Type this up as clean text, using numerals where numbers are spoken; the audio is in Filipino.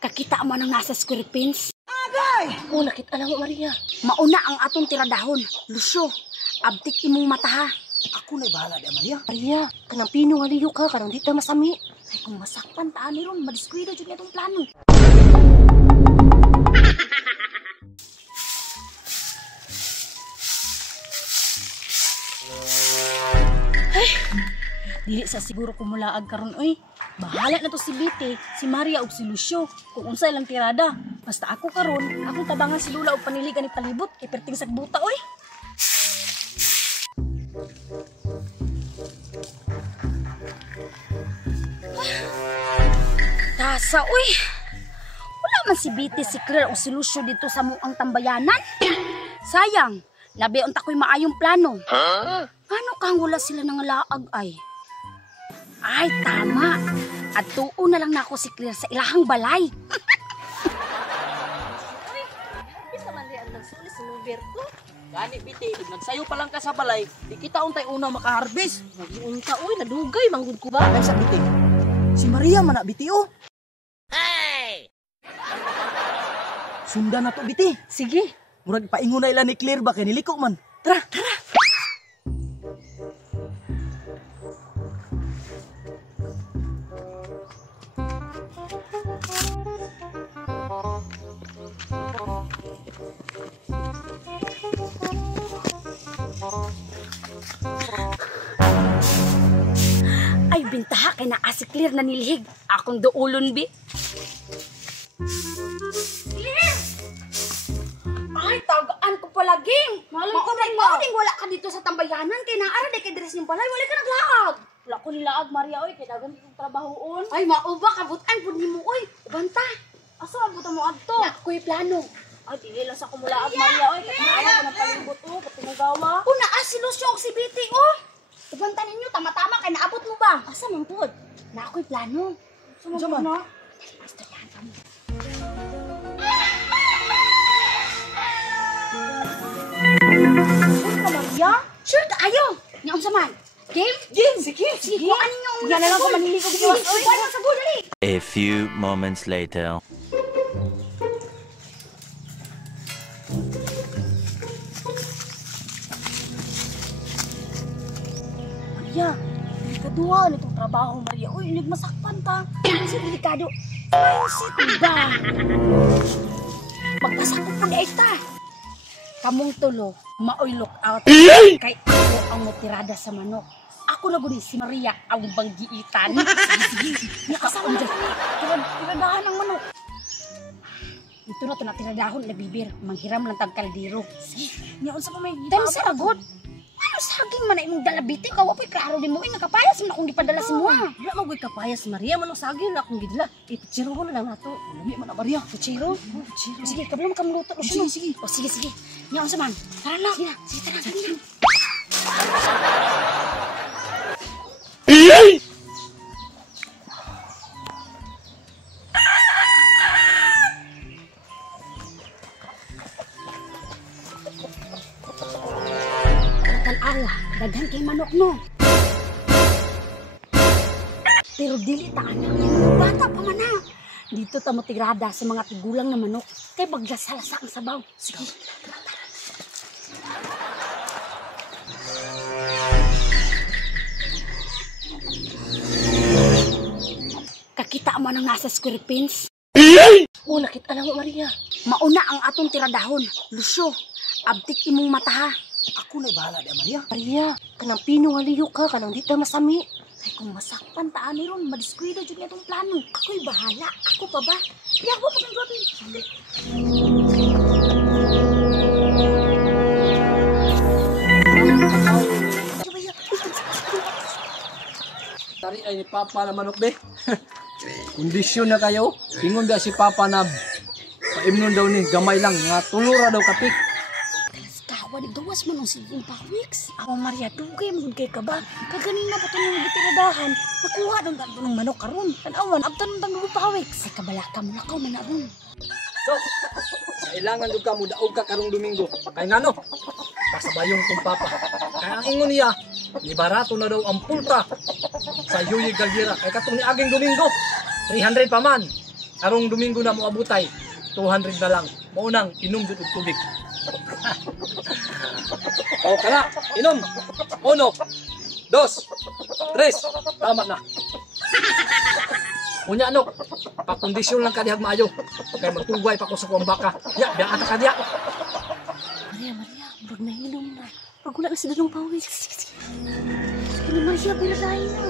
Kakita mo nang nasa Square Pins? Agay! Oh, nakita lang mo, Maria. Mauna ang atong tiradahon. Lusyo, abtik imong mata ha. Ako na'y bahala di Maria. Maria, kanang pino nga liyo ka, kanang di ta masami. Ay kung masakpan taan ni ron, madiskwida dyan itong plano. Dili sa siguro kumulaag karon oy. Bahala na to si Biti, si Maria ug si Lucio kung unsay lang tirada. Basta ako karon, akong tabangan si Lula og paniligan ni palibot kay perting sagbuta oy. Tasa oy. Wala man si Biti, si Claire o si Lucio dito sa muang tambayanan. Sayang, labi unta ko'y maayong plano. Ano kang wala sila nang laag ay? Ay, tama. At tuon na lang na ako si Claire sa ilahang balay. Uy, bisa man di ang nagsulis sa Roberto. Gani Biti, nagsayo pa lang ka sa balay, di kita untay una makaharvest. Unta, uy, nadugay, manggod ko ba? Ay sa Biti. Si Maria man na Biti oh. Hey! Sundan na to Biti. Sige. Murag paingon na ila ni Claire ba kay niliko man. Tara, tara. Ay, bintaha kay naa si Claire na nilihig. Akong doulon, bi. Claire! Ay, tagaan ko palaging. Maunay wala ka dito sa tambayanan. Kay naara de kay dress ng balay. Wala ka naglaag. Wala ko nilaag, Maria, oy. Kay dagan itong trabahoon. Ay, mauba, kabutan po ni mo, oy. Banta. Asa abutan mo adto? Na ako'y plano. Ay, dili lang sa kumulaag, Maria, oy. Kaya maawa ko ng palibot, oh. Katinagawa. Una, si Lucio o si Biti, oh. Ibanta ninyo, tama-tama kay naabot mo ba? Asa man pod? Na ako'y plano. Sama na. Istoryahan kami. Sure ka, Maria? Sure ka, ayo! Ngayon sa man. Game? Game, sige. Sige, kung ano yung... Yan na lang ko maniligo dito. Uy, kaya sa good, dali! A few moments later. Maria, delikaduhan itong trabaho, Maria. Uy, nagmasakpan ta. Kasi delikado. Sensitive ba? Magkasakot po na ita. Kamong tulo, maoy look out. Kay ako ang motirada sa manok. Ako na guni si Maria ang banggiitan. Sige. Nakasama dyan. Tiradahan ang manok. Ito na ito na tiradahon na bibir. Manghiram lang tag kaldero. Sige. Ngayon sa pamay. Dahil sa agod. Ano saging man na imong dalabiti? Kawapoy klaro din mo. Nakapayas mo na kung di padala si mo. Wala mo kapayas, Maria. Manong saging na akong gidla. Ipitsiro ko na lang nato. Lami man na Maria. Puchiro? Sige, kabla mo kamuluto. Sige. O, sige. Ngayon sa man. Tara na. Sige, tara. Tanawa, daghan kay manok no. Pero dili ta anak, bata pa man na. Dito ta mo tirada sa mga tigulang na manok kay maglasalasa ang sabaw. Sige, tara. Kakita mo nang nasa Square Pins? Oh, nakita lang mo, Maria. Mauna ang atong tiradahon. Lucio, abtik imong mata ha. Ako na'y bahala di Maria. Maria, kanang pino nga liyo ka, kanang di ta masami. Ay kung masakpan taan ni ron, madiskwida dyan itong plano. Ako'y bahala. Ako pa ba? Kaya ako pa kang dropping. Tari ay ni Papa na manok be. Kondisyon na kayo. Ingon da si Papa na paimnon daw ni gamay lang nga tulura daw kapik. Kawa di gawas man ang silbong pawiks. Ako Maria, dugay mo kay ka ba? Kaganina pa ito nang gitiradahan. Nakuha ng tanto ng manok karon. Tanawan, abtan ng tanto ng pawiks. Ay kabalaka mo na ka man na ron. So, kailangan doon ka mo daog ka karong Domingo. Kaya nga no, pasabayong kong Papa. Kaya ang ingon niya, ni barato na daw ang pultra sa Yuyi Galera. Kaya katong ni aging Domingo, 300 pa man. Arong Domingo na mo abutay, 200 na lang. Maunang inom dito tubig. O kana, inom. 1, 2, 3. Tama na. Unya ano, pakondisyon lang kadihag maayo. Kaya magtugay pa ko sa kuwang baka. Ya, biya ata kadiya. Maria, pag nahinom na. Pag wala na si Dadong Pawis. Ano Maria, bilalain na.